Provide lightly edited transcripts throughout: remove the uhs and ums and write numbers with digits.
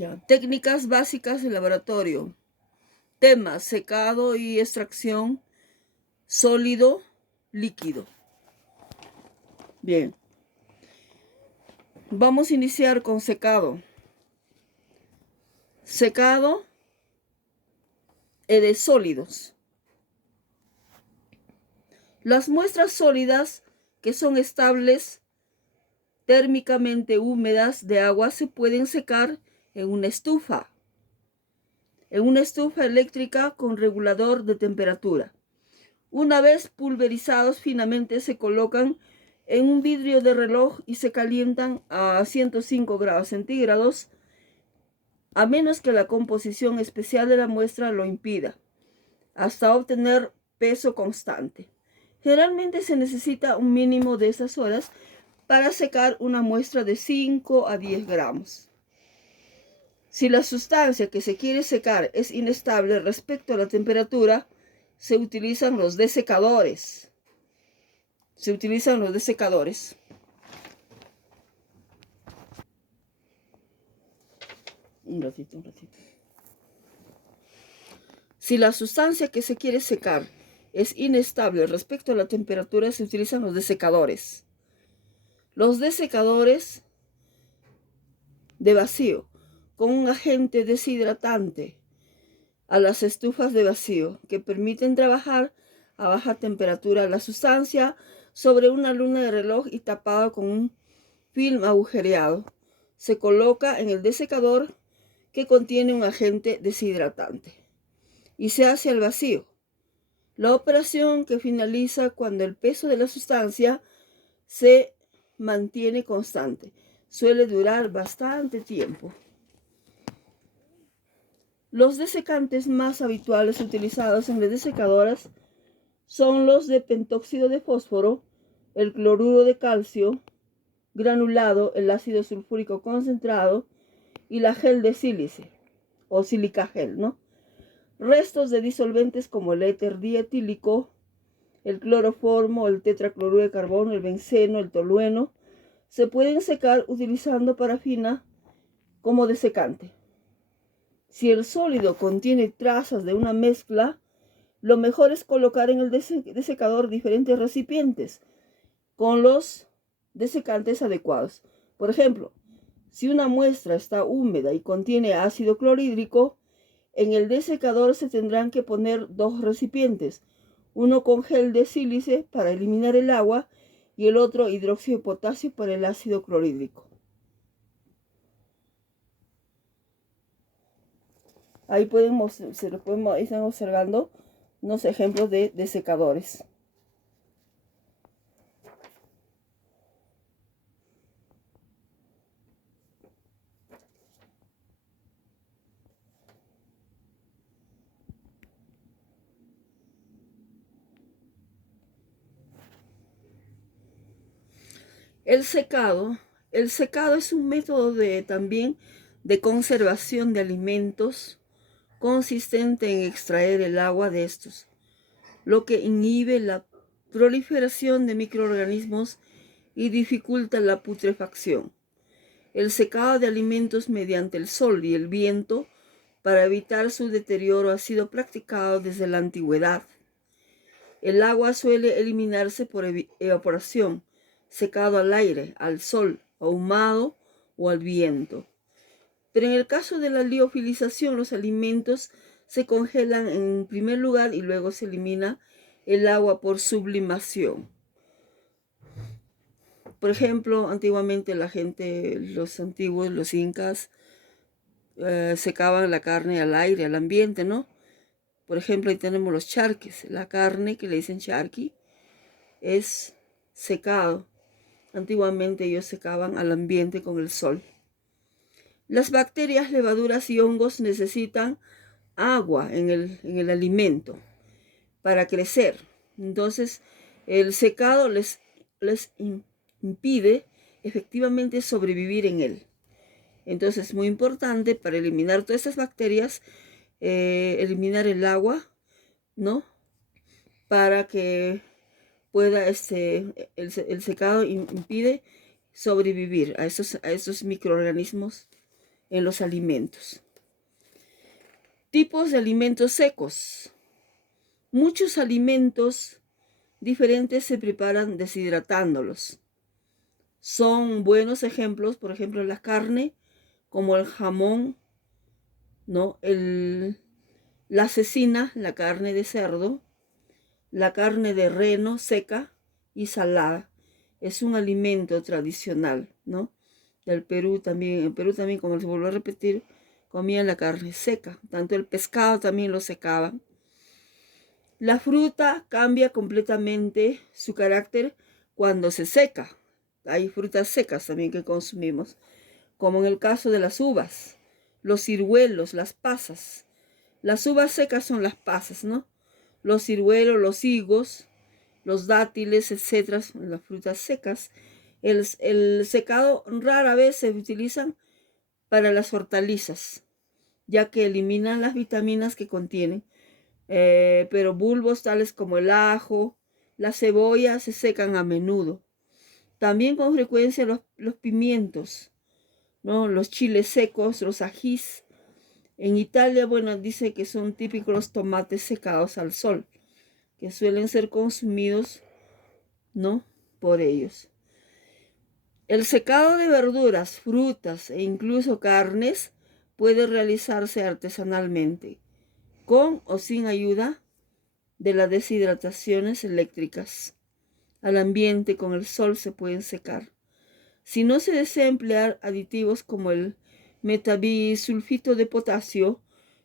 Ya. Técnicas básicas de laboratorio. Tema: secado y extracción sólido, líquido. Bien. Vamos a iniciar con secado. Secado de sólidos. Las muestras sólidas que son estables térmicamente húmedas de agua se pueden secar en una estufa eléctrica con regulador de temperatura. Una vez pulverizados finamente se colocan en un vidrio de reloj y se calientan a 105 grados centígrados, a menos que la composición especial de la muestra lo impida, hasta obtener peso constante. Generalmente se necesita un mínimo de estas horas para secar una muestra de 5 a 10 gramos. Si la sustancia que se quiere secar es inestable respecto a la temperatura, se utilizan los desecadores. Un ratito. Si la sustancia que se quiere secar es inestable respecto a la temperatura, se utilizan los desecadores. Los desecadores de vacío con un agente deshidratante a las estufas de vacío que permiten trabajar a baja temperatura la sustancia sobre una luna de reloj y tapada con un film agujereado. Se coloca en el desecador que contiene un agente deshidratante y se hace al vacío. La operación que finaliza cuando el peso de la sustancia se mantiene constante. Suele durar bastante tiempo. Los desecantes más habituales utilizados en las desecadoras son los de pentóxido de fósforo, el cloruro de calcio granulado, el ácido sulfúrico concentrado y la gel de sílice o silicagel, ¿no? Restos de disolventes como el éter dietílico, el cloroformo, el tetracloruro de carbono, el benceno, el tolueno, se pueden secar utilizando parafina como desecante. Si el sólido contiene trazas de una mezcla, lo mejor es colocar en el desecador diferentes recipientes con los desecantes adecuados. Por ejemplo, si una muestra está húmeda y contiene ácido clorhídrico, en el desecador se tendrán que poner dos recipientes, uno con gel de sílice para eliminar el agua y el otro hidróxido de potasio para el ácido clorhídrico. Ahí están observando unos ejemplos de desecadores. El secado es un método también de conservación de alimentos consistente en extraer el agua de estos, lo que inhibe la proliferación de microorganismos y dificulta la putrefacción. El secado de alimentos mediante el sol y el viento para evitar su deterioro ha sido practicado desde la antigüedad. El agua suele eliminarse por evaporación, secado al aire, al sol, ahumado o al viento. Pero en el caso de la liofilización, los alimentos se congelan en primer lugar y luego se elimina el agua por sublimación. Por ejemplo, antiguamente los incas, secaban la carne al aire, al ambiente, ¿no? Por ejemplo, ahí tenemos los charquis. La carne que le dicen charqui es secado. Antiguamente ellos secaban al ambiente con el sol. Las bacterias, levaduras y hongos necesitan agua en el alimento para crecer. Entonces, el secado les impide efectivamente sobrevivir en él. Entonces, es muy importante para eliminar todas estas bacterias, eliminar el agua, ¿no? Para que pueda, el secado impide sobrevivir a esos microorganismos en los alimentos. Tipos de alimentos secos. Muchos alimentos diferentes se preparan deshidratándolos. Son buenos ejemplos, por ejemplo, la carne, como el jamón, ¿no? La cecina, la carne de cerdo, la carne de reno seca y salada. Es un alimento tradicional, ¿no? Del Perú también. En Perú también, como les vuelvo a repetir, comían la carne seca. Tanto el pescado también lo secaban. La fruta cambia completamente su carácter cuando se seca. Hay frutas secas también que consumimos, como en el caso de las uvas, los ciruelos, las pasas. Las uvas secas son las pasas, ¿no? Los ciruelos, los higos, los dátiles, etcétera, son las frutas secas. El secado rara vez se utilizan para las hortalizas, ya que eliminan las vitaminas que contienen. Pero bulbos tales como el ajo, la cebolla se secan a menudo. También con frecuencia los pimientos, ¿no? Los chiles secos, los ajís. En Italia, bueno, dice que son típicos los tomates secados al sol, que suelen ser consumidos, ¿no? Por ellos. El secado de verduras, frutas e incluso carnes puede realizarse artesanalmente, con o sin ayuda de las deshidrataciones eléctricas. Al ambiente con el sol se pueden secar. Si no se desea emplear aditivos como el metabisulfito de potasio,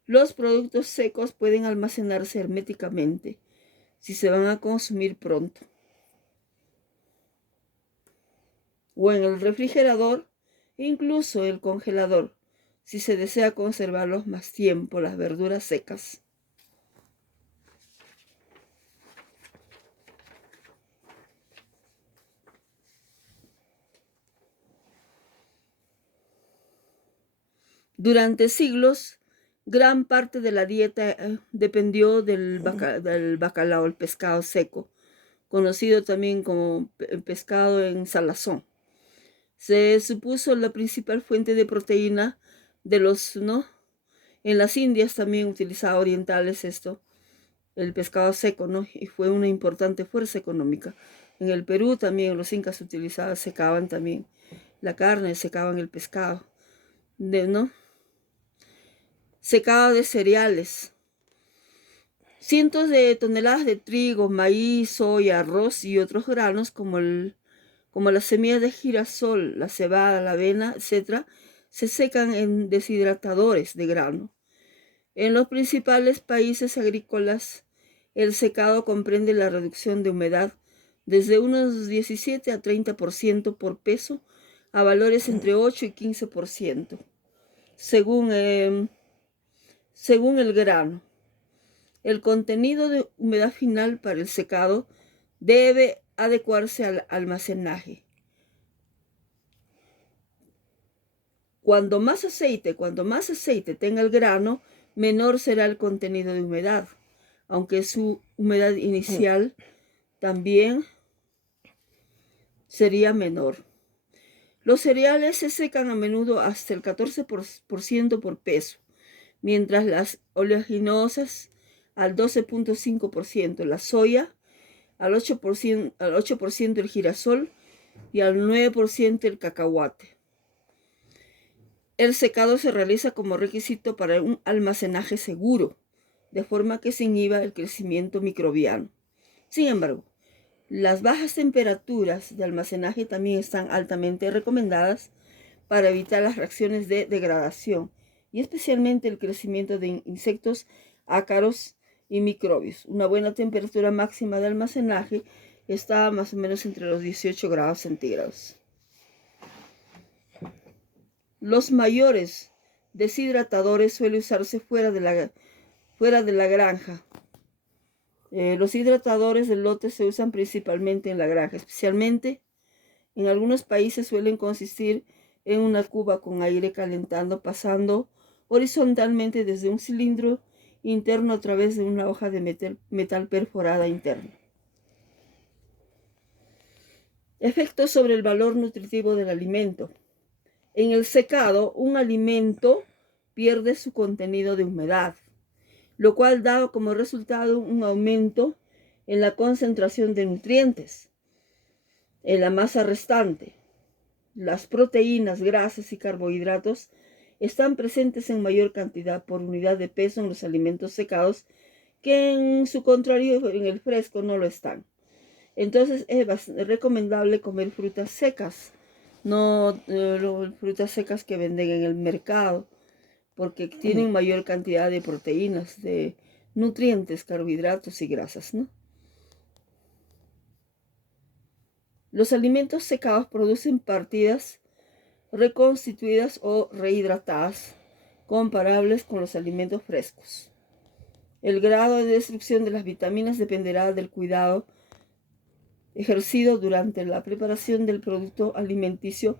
los productos secos pueden almacenarse herméticamente si se van a consumir pronto, o en el refrigerador e incluso el congelador si se desea conservarlos más tiempo, las verduras secas. Durante siglos, gran parte de la dieta dependió del bacalao, el pescado seco, conocido también como pescado en salazón. Se supuso la principal fuente de proteína de los, ¿no? En las Indias también utilizaba orientales esto, el pescado seco, ¿no? Y fue una importante fuerza económica. En el Perú también los incas utilizaban, secaban también la carne, secaban el pescado, ¿no? Secado de cereales. Cientos de toneladas de trigo, maíz, soya, arroz y otros granos como las semillas de girasol, la cebada, la avena, etc., se secan en deshidratadores de grano. En los principales países agrícolas, el secado comprende la reducción de humedad desde unos 17 a 30% por peso a valores entre 8 y 15%, según el grano. El contenido de humedad final para el secado debe adecuarse al almacenaje. Cuanto más aceite tenga el grano, menor será el contenido de humedad, aunque su humedad inicial también sería menor. Los cereales se secan a menudo hasta el 14% por peso, mientras las oleaginosas al 12.5%, la soya al 8% el girasol y al 9% el cacahuate. El secado se realiza como requisito para un almacenaje seguro, de forma que se inhiba el crecimiento microbiano. Sin embargo, las bajas temperaturas de almacenaje también están altamente recomendadas para evitar las reacciones de degradación y especialmente el crecimiento de insectos, ácaros y microbios. Una buena temperatura máxima de almacenaje está más o menos entre los 18 grados centígrados. Los mayores deshidratadores suelen usarse fuera de la granja. Los hidratadores de lote se usan principalmente en la granja, especialmente en algunos países suelen consistir en una cuba con aire calentando, pasando horizontalmente desde un cilindro interno a través de una hoja de metal perforada interna. Efectos sobre el valor nutritivo del alimento. En el secado, un alimento pierde su contenido de humedad, lo cual da como resultado un aumento en la concentración de nutrientes en la masa restante. Las proteínas, grasas y carbohidratos están presentes en mayor cantidad por unidad de peso en los alimentos secados que en su contrario en el fresco no lo están. Entonces es recomendable comer frutas secas, no frutas secas que venden en el mercado, porque tienen mayor cantidad de proteínas, de nutrientes, carbohidratos y grasas, ¿no? Los alimentos secados producen partidas reconstituidas o rehidratadas, comparables con los alimentos frescos. El grado de destrucción de las vitaminas dependerá del cuidado ejercido durante la preparación del producto alimenticio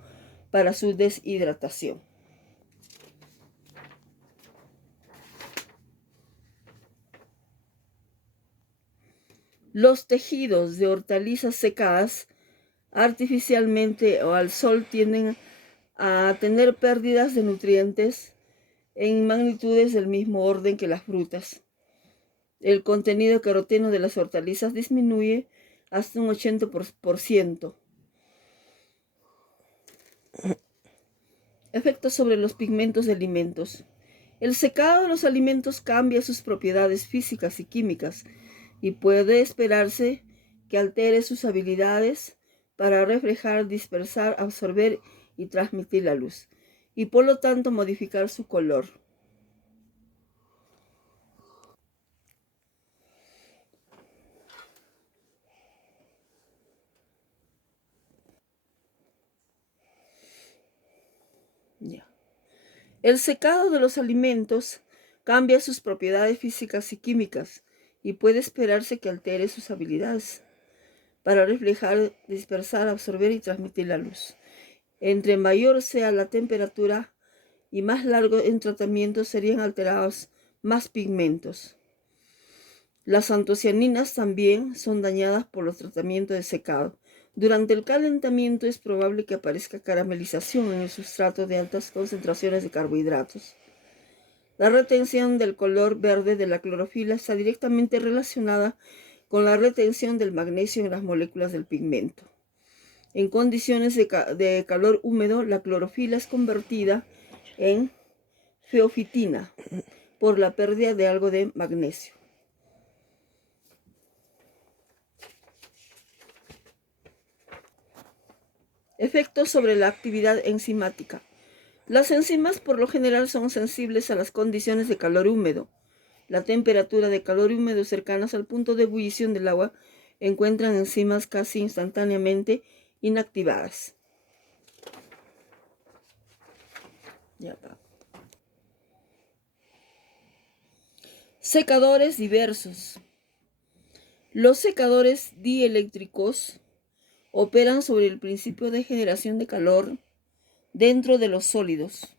para su deshidratación. Los tejidos de hortalizas secadas artificialmente o al sol tienden a tener pérdidas de nutrientes en magnitudes del mismo orden que las frutas. El contenido caroteno de las hortalizas disminuye hasta un 80%. Efectos sobre los pigmentos de alimentos. El secado de los alimentos cambia sus propiedades físicas y químicas y puede esperarse que altere sus habilidades para reflejar, dispersar, absorber y transmitir la luz, y por lo tanto modificar su color. El secado de los alimentos cambia sus propiedades físicas y químicas y puede esperarse que altere sus habilidades para reflejar, dispersar, absorber y transmitir la luz. Entre mayor sea la temperatura y más largo en tratamiento, serían alterados más pigmentos. Las antocianinas también son dañadas por los tratamientos de secado. Durante el calentamiento es probable que aparezca caramelización en el sustrato de altas concentraciones de carbohidratos. La retención del color verde de la clorofila está directamente relacionada con la retención del magnesio en las moléculas del pigmento. En condiciones de calor húmedo, la clorofila es convertida en feofitina por la pérdida de algo de magnesio. Efectos sobre la actividad enzimática. Las enzimas por lo general son sensibles a las condiciones de calor húmedo. La temperatura de calor húmedo cercanas al punto de ebullición del agua encuentran enzimas casi instantáneamente inactivadas. Secadores diversos. Los secadores dieléctricos operan sobre el principio de generación de calor dentro de los sólidos,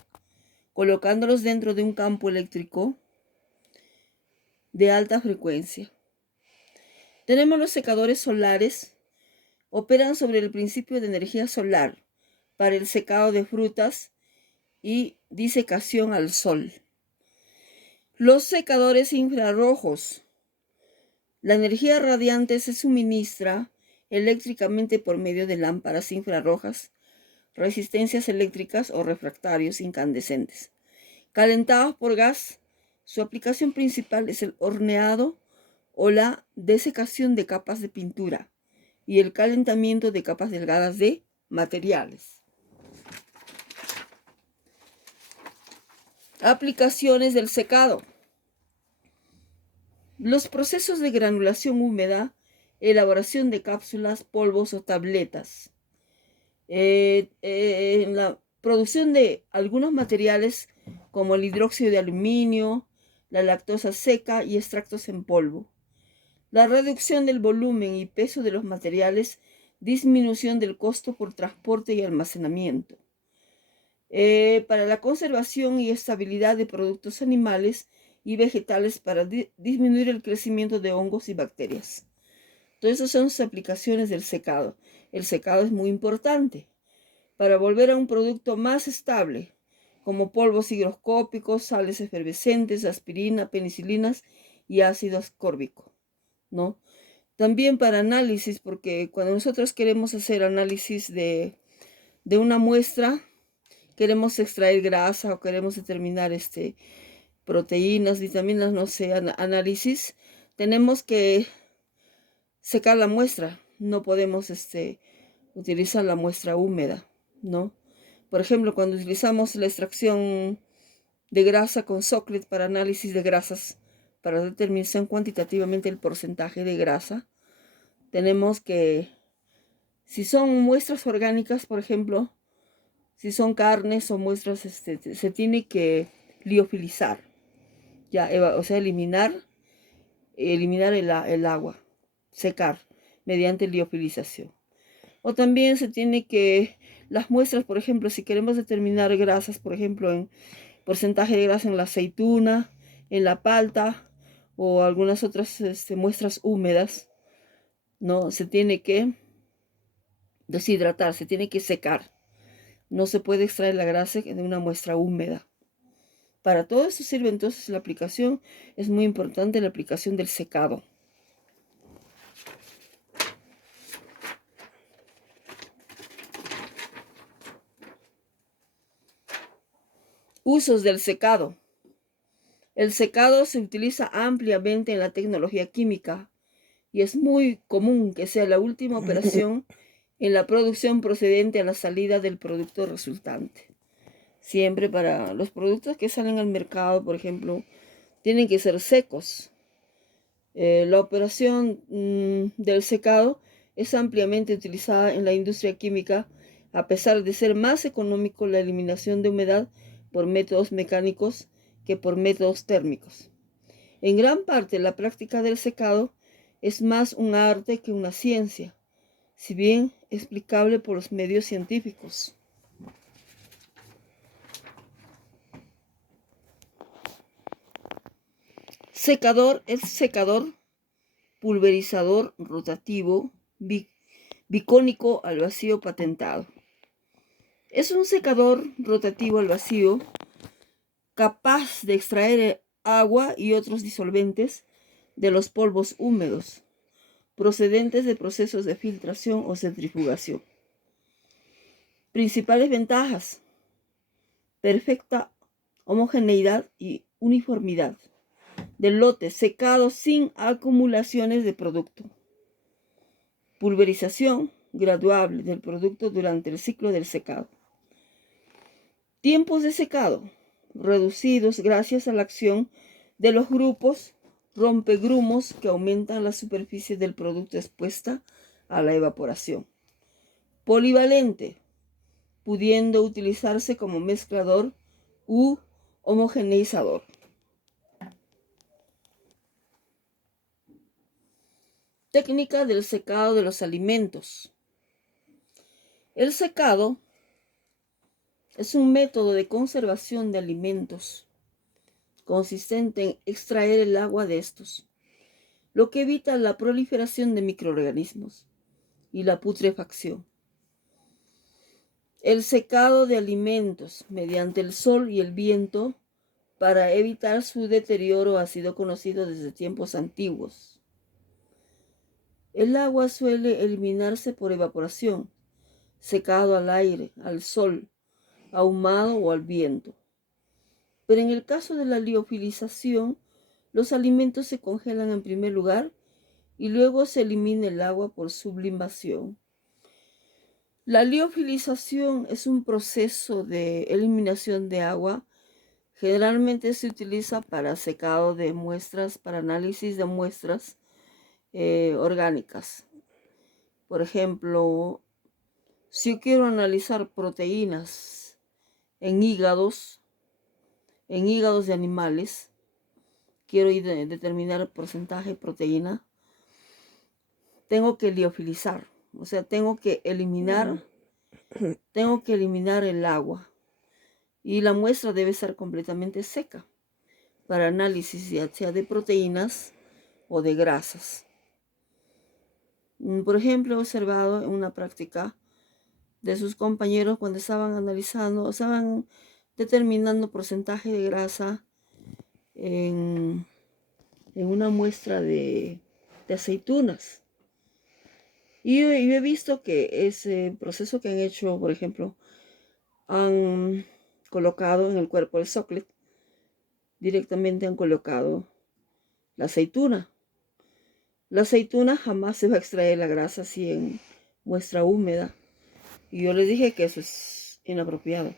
colocándolos dentro de un campo eléctrico de alta frecuencia. Tenemos los secadores solares, operan sobre el principio de energía solar para el secado de frutas y disecación al sol. Los secadores infrarrojos. La energía radiante se suministra eléctricamente por medio de lámparas infrarrojas, resistencias eléctricas o refractarios incandescentes. Calentados por gas, su aplicación principal es el horneado o la desecación de capas de pintura y el calentamiento de capas delgadas de materiales. Aplicaciones del secado. Los procesos de granulación húmeda, elaboración de cápsulas, polvos o tabletas. En la producción de algunos materiales como el hidróxido de aluminio, la lactosa seca y extractos en polvo. La reducción del volumen y peso de los materiales, disminución del costo por transporte y almacenamiento. Para la conservación y estabilidad de productos animales y vegetales para disminuir el crecimiento de hongos y bacterias. Todas esas son sus aplicaciones del secado. El secado es muy importante para volver a un producto más estable, como polvos higroscópicos, sales efervescentes, aspirina, penicilinas y ácido ascórbico, ¿no? También para análisis, porque cuando nosotros queremos hacer análisis de una muestra, queremos extraer grasa o queremos determinar proteínas, vitaminas, no sé, análisis, tenemos que secar la muestra. No podemos utilizar la muestra húmeda, ¿no? Por ejemplo, cuando utilizamos la extracción de grasa con Soclet para análisis de grasas, para determinar cuantitativamente el porcentaje de grasa, tenemos que, si son muestras orgánicas, por ejemplo, si son carnes o muestras, se tiene que liofilizar, ya, o sea, eliminar el agua, secar mediante liofilización. O también se tiene que, las muestras, por ejemplo, si queremos determinar grasas, por ejemplo, en porcentaje de grasa en la aceituna, en la palta o algunas otras muestras húmedas, ¿no? Se tiene que deshidratar, se tiene que secar. No se puede extraer la grasa de una muestra húmeda. Para todo esto sirve entonces la aplicación, es muy importante la aplicación del secado. Usos del secado. El secado se utiliza ampliamente en la tecnología química y es muy común que sea la última operación en la producción procedente a la salida del producto resultante. Siempre para los productos que salen al mercado, por ejemplo, tienen que ser secos. La operación del secado es ampliamente utilizada en la industria química, a pesar de ser más económico la eliminación de humedad por métodos mecánicos que por métodos térmicos. En gran parte, la práctica del secado es más un arte que una ciencia, si bien explicable por los medios científicos. Secador es secador, pulverizador rotativo, bicónico al vacío patentado. Es un secador rotativo al vacío capaz de extraer agua y otros disolventes de los polvos húmedos procedentes de procesos de filtración o centrifugación. Principales ventajas: perfecta homogeneidad y uniformidad del lote secado sin acumulaciones de producto. Pulverización graduable del producto durante el ciclo del secado. Tiempos de secado reducidos gracias a la acción de los grupos rompegrumos que aumentan la superficie del producto expuesta a la evaporación. Polivalente, pudiendo utilizarse como mezclador u homogeneizador. Técnica del secado de los alimentos. El secado es un método de conservación de alimentos consistente en extraer el agua de estos, lo que evita la proliferación de microorganismos y la putrefacción. El secado de alimentos mediante el sol y el viento para evitar su deterioro ha sido conocido desde tiempos antiguos. El agua suele eliminarse por evaporación, secado al aire, al sol, ahumado o al viento. Pero en el caso de la liofilización, los alimentos se congelan en primer lugar y luego se elimina el agua por sublimación. La liofilización es un proceso de eliminación de agua. Generalmente se utiliza para secado de muestras, para análisis de muestras orgánicas. Por ejemplo, si yo quiero analizar proteínas en hígados de animales, quiero determinar el porcentaje de proteína, tengo que liofilizar, o sea, tengo que eliminar el agua y la muestra debe estar completamente seca para análisis ya sea de proteínas o de grasas. Por ejemplo, he observado en una práctica de sus compañeros cuando estaban analizando, estaban determinando porcentaje de grasa en una muestra de aceitunas. Y yo he visto que ese proceso que han hecho, por ejemplo, han colocado en el cuerpo del soclet, directamente han colocado la aceituna. La aceituna jamás se va a extraer la grasa así en muestra húmeda. Y yo les dije que eso es inapropiado.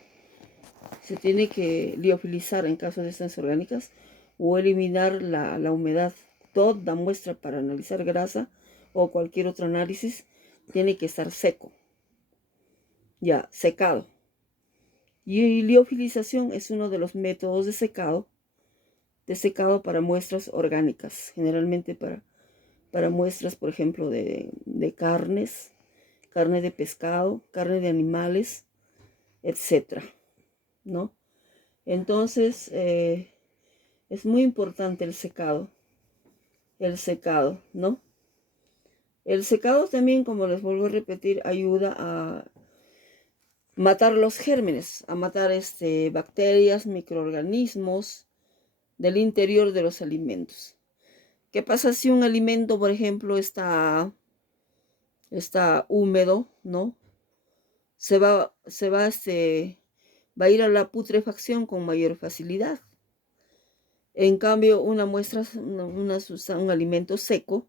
Se tiene que liofilizar en caso de sustancias orgánicas o eliminar la humedad. Toda muestra para analizar grasa o cualquier otro análisis tiene que estar seco, ya secado. Y liofilización es uno de los métodos de secado para muestras orgánicas, generalmente para muestras, por ejemplo, de carnes, carne de pescado, carne de animales, etcétera, ¿no? Entonces, es muy importante el secado, ¿no? El secado también, como les vuelvo a repetir, ayuda a matar los gérmenes, a matar bacterias, microorganismos del interior de los alimentos. ¿Qué pasa si un alimento, por ejemplo, está húmedo, ¿no? Va a ir a la putrefacción con mayor facilidad. En cambio, una muestra, un alimento seco,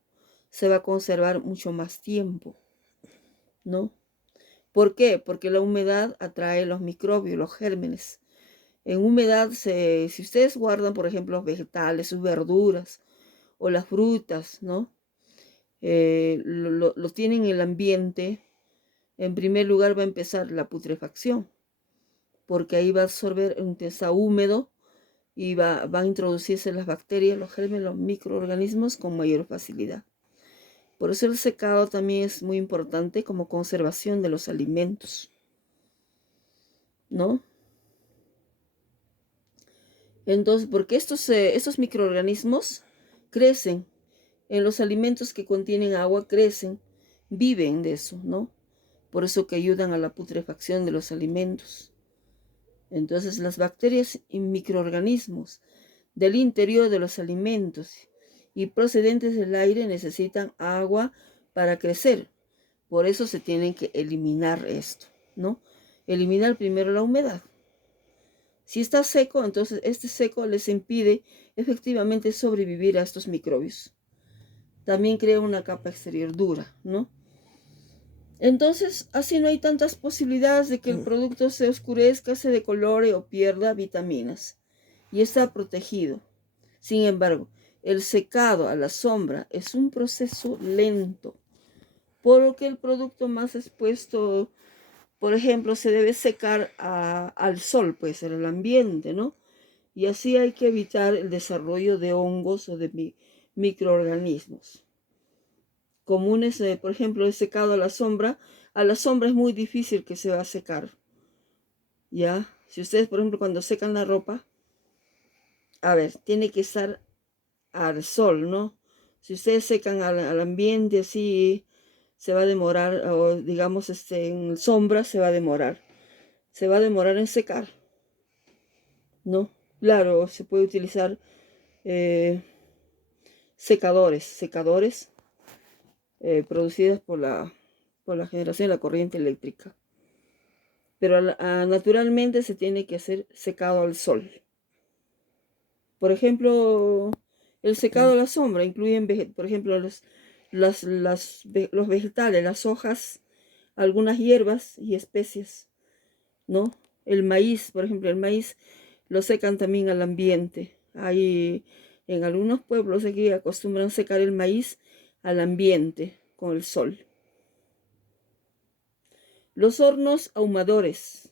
se va a conservar mucho más tiempo, ¿no? ¿Por qué? Porque la humedad atrae los microbios, los gérmenes. En humedad, si ustedes guardan, por ejemplo, los vegetales, sus verduras o las frutas, ¿no? Lo tienen en el ambiente, en primer lugar va a empezar la putrefacción, porque ahí va a absorber, está húmedo y van a introducirse las bacterias, los gérmenes, los microorganismos con mayor facilidad. Por eso el secado también es muy importante como conservación de los alimentos, ¿no? Entonces, porque estos microorganismos crecen en los alimentos que contienen agua, crecen, viven de eso, ¿no? Por eso que ayudan a la putrefacción de los alimentos. Entonces, las bacterias y microorganismos del interior de los alimentos y procedentes del aire necesitan agua para crecer. Por eso se tienen que eliminar esto, ¿no? Eliminar primero la humedad. Si está seco, entonces este seco les impide efectivamente sobrevivir a estos microbios. También crea una capa exterior dura, ¿no? Entonces, así no hay tantas posibilidades de que el producto se oscurezca, se decolore o pierda vitaminas. Y está protegido. Sin embargo, el secado a la sombra es un proceso lento, por lo que el producto más expuesto, por ejemplo, se debe secar al sol, pues, en el ambiente, ¿no? Y así hay que evitar el desarrollo de hongos o de microorganismos comunes. Por ejemplo, el secado a la sombra es muy difícil que se va a secar, ¿ya? Si ustedes, por ejemplo, cuando secan la ropa, a ver, tiene que estar al sol, ¿no? Si ustedes secan al ambiente así, se va a demorar, o digamos en sombra se va a demorar en secar, ¿no? Claro, se puede utilizar secadores producidos por la generación de la corriente eléctrica, pero naturalmente se tiene que hacer secado al sol. Por ejemplo, el secado a la sombra incluye, por ejemplo, los vegetales, las hojas, algunas hierbas y especias, ¿no? El maíz, por ejemplo, el maíz lo secan también al ambiente. Hay en algunos pueblos aquí acostumbran secar el maíz al ambiente con el sol. Los hornos ahumadores.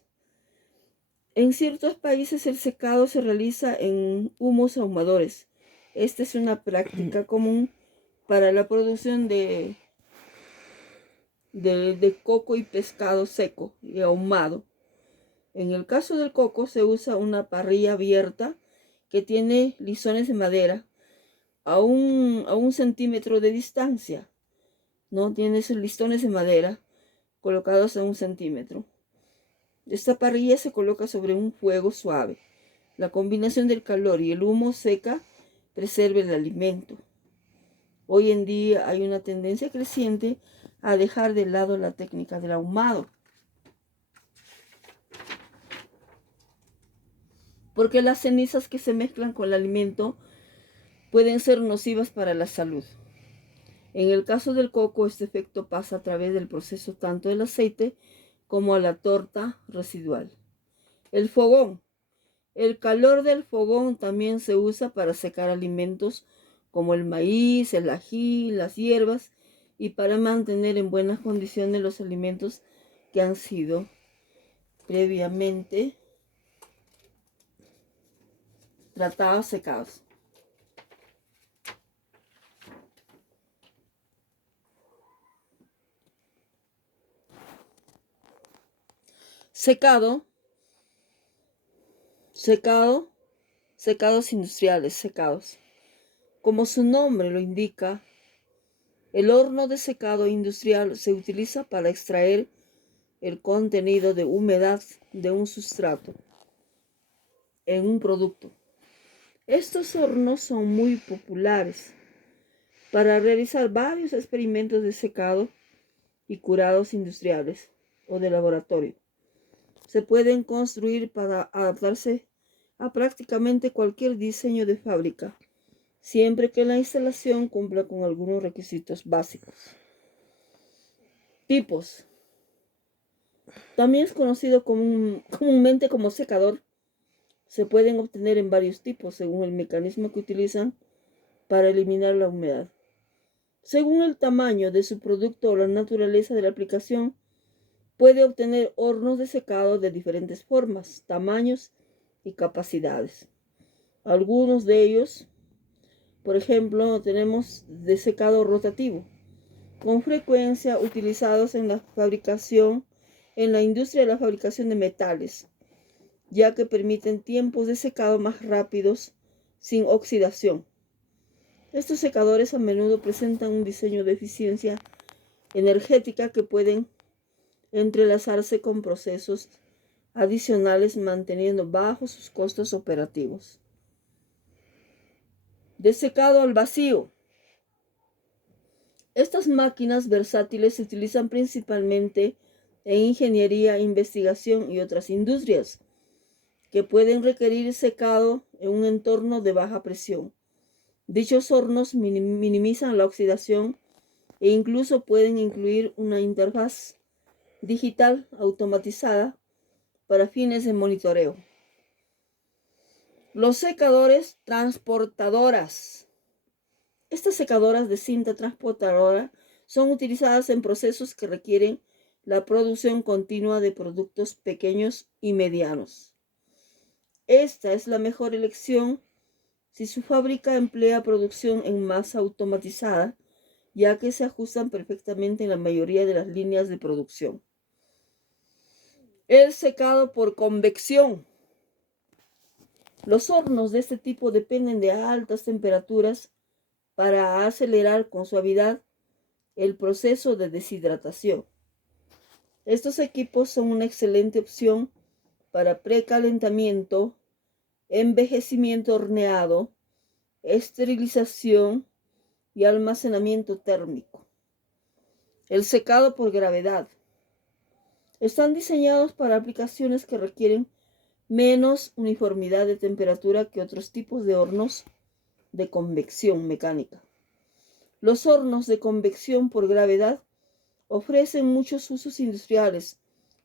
En ciertos países el secado se realiza en humos ahumadores. Esta es una práctica común para la producción de coco y pescado seco y ahumado. En el caso del coco se usa una parrilla abierta que tiene listones de madera a un centímetro de distancia, ¿no? Tiene esos listones de madera colocados a 1 centímetro. Esta parrilla se coloca sobre un fuego suave. La combinación del calor y el humo seca preserva el alimento. Hoy en día hay una tendencia creciente a dejar de lado la técnica del ahumado, porque las cenizas que se mezclan con el alimento pueden ser nocivas para la salud. En el caso del coco, este efecto pasa a través del proceso tanto del aceite como a la torta residual. El fogón. El calor del fogón también se usa para secar alimentos como el maíz, el ají, las hierbas y para mantener en buenas condiciones los alimentos que han sido previamente tratados, secados. Secados industriales, secados. Como su nombre lo indica, el horno de secado industrial se utiliza para extraer el contenido de humedad de un sustrato en un producto. Estos hornos son muy populares para realizar varios experimentos de secado y curados industriales o de laboratorio. Se pueden construir para adaptarse a prácticamente cualquier diseño de fábrica, siempre que la instalación cumpla con algunos requisitos básicos. Tipos. También es conocido comúnmente como secador. Se pueden obtener en varios tipos según el mecanismo que utilizan para eliminar la humedad. Según el tamaño de su producto o la naturaleza de la aplicación, puede obtener hornos de secado de diferentes formas, tamaños y capacidades. Algunos de ellos, por ejemplo, tenemos de secado rotativo, con frecuencia utilizados en la industria de la fabricación de metales, ya que permiten tiempos de secado más rápidos sin oxidación. Estos secadores a menudo presentan un diseño de eficiencia energética que pueden entrelazarse con procesos adicionales manteniendo bajos sus costos operativos. De secado al vacío. Estas máquinas versátiles se utilizan principalmente en ingeniería, investigación y otras industrias que pueden requerir secado en un entorno de baja presión. Dichos hornos minimizan la oxidación e incluso pueden incluir una interfaz digital automatizada para fines de monitoreo. Los secadores transportadoras. Estas secadoras de cinta transportadora son utilizadas en procesos que requieren la producción continua de productos pequeños y medianos. Esta es la mejor elección si su fábrica emplea producción en masa automatizada, ya que se ajustan perfectamente en la mayoría de las líneas de producción. El secado por convección. Los hornos de este tipo dependen de altas temperaturas para acelerar con suavidad el proceso de deshidratación. Estos equipos son una excelente opción para precalentamiento, envejecimiento horneado, esterilización y almacenamiento térmico. El secado por gravedad. Están diseñados para aplicaciones que requieren menos uniformidad de temperatura que otros tipos de hornos de convección mecánica. Los hornos de convección por gravedad ofrecen muchos usos industriales,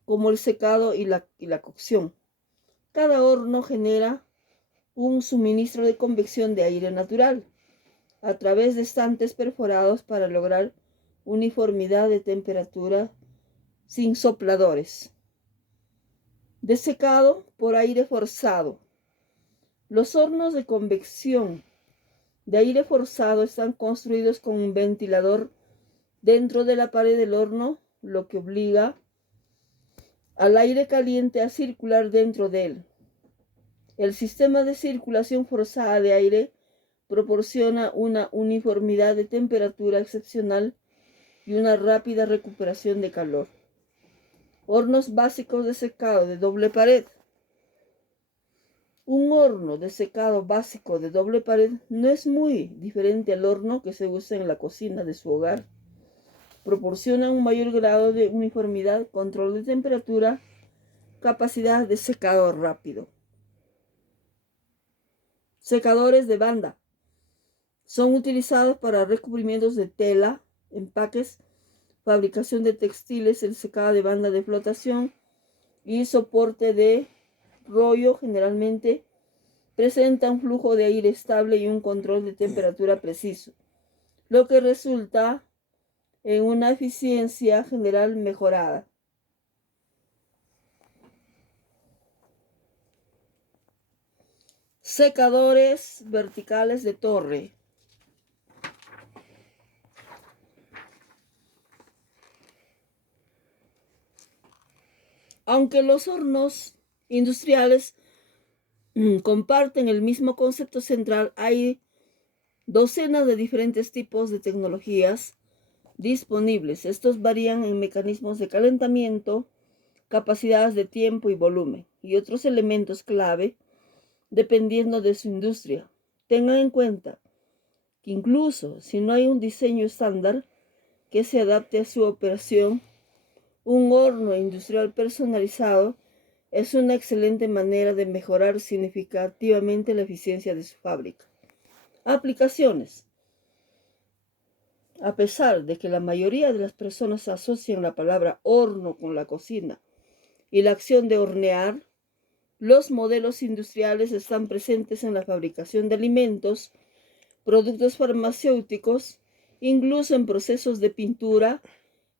como el secado y la cocción. Cada horno genera un suministro de convección de aire natural a través de estantes perforados para lograr uniformidad de temperatura sin sopladores. De secado por aire forzado. Los hornos de convección de aire forzado están construidos con un ventilador dentro de la pared del horno, lo que obliga al aire caliente a circular dentro de él. El sistema de circulación forzada de aire proporciona una uniformidad de temperatura excepcional y una rápida recuperación de calor. Hornos básicos de secado de doble pared. Un horno de secado básico de doble pared no es muy diferente al horno que se usa en la cocina de su hogar. Proporciona un mayor grado de uniformidad, control de temperatura, capacidad de secado rápido. Secadores de banda. Son utilizados para recubrimientos de tela, empaques, fabricación de textiles, el secado de banda de flotación y soporte de rollo. Generalmente presenta un flujo de aire estable y un control de temperatura preciso, lo que resulta en una eficiencia general mejorada. Secadores verticales de torre. Aunque los hornos industriales comparten el mismo concepto central, hay docenas de diferentes tipos de tecnologías disponibles. Estos varían en mecanismos de calentamiento, capacidades de tiempo y volumen, y otros elementos clave dependiendo de su industria. Tengan en cuenta que incluso si no hay un diseño estándar que se adapte a su operación, un horno industrial personalizado es una excelente manera de mejorar significativamente la eficiencia de su fábrica. Aplicaciones. A pesar de que la mayoría de las personas asocian la palabra horno con la cocina y la acción de hornear, los modelos industriales están presentes en la fabricación de alimentos, productos farmacéuticos, incluso en procesos de pintura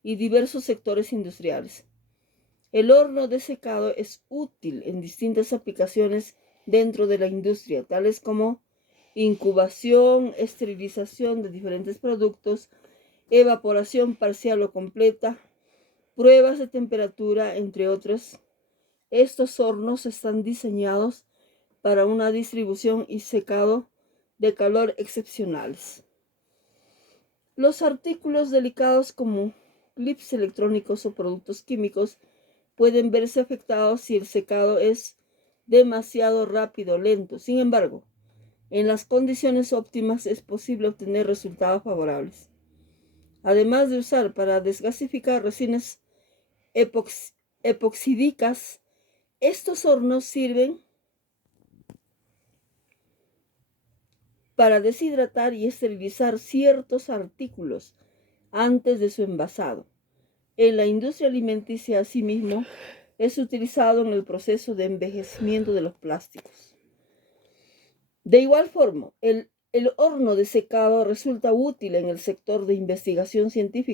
y diversos sectores industriales. El horno de secado es útil en distintas aplicaciones dentro de la industria, tales como incubación, esterilización de diferentes productos, evaporación parcial o completa, pruebas de temperatura, entre otras. Estos hornos están diseñados para una distribución y secado de calor excepcionales. Los artículos delicados como clips electrónicos o productos químicos pueden verse afectados si el secado es demasiado rápido o lento. Sin embargo, en las condiciones óptimas es posible obtener resultados favorables. Además de usar para desgasificar resinas epoxídicas, estos hornos sirven para deshidratar y esterilizar ciertos artículos antes de su envasado. En la industria alimenticia, asimismo, es utilizado en el proceso de envejecimiento de los plásticos. De igual forma, el horno de secado resulta útil en el sector de investigación científica.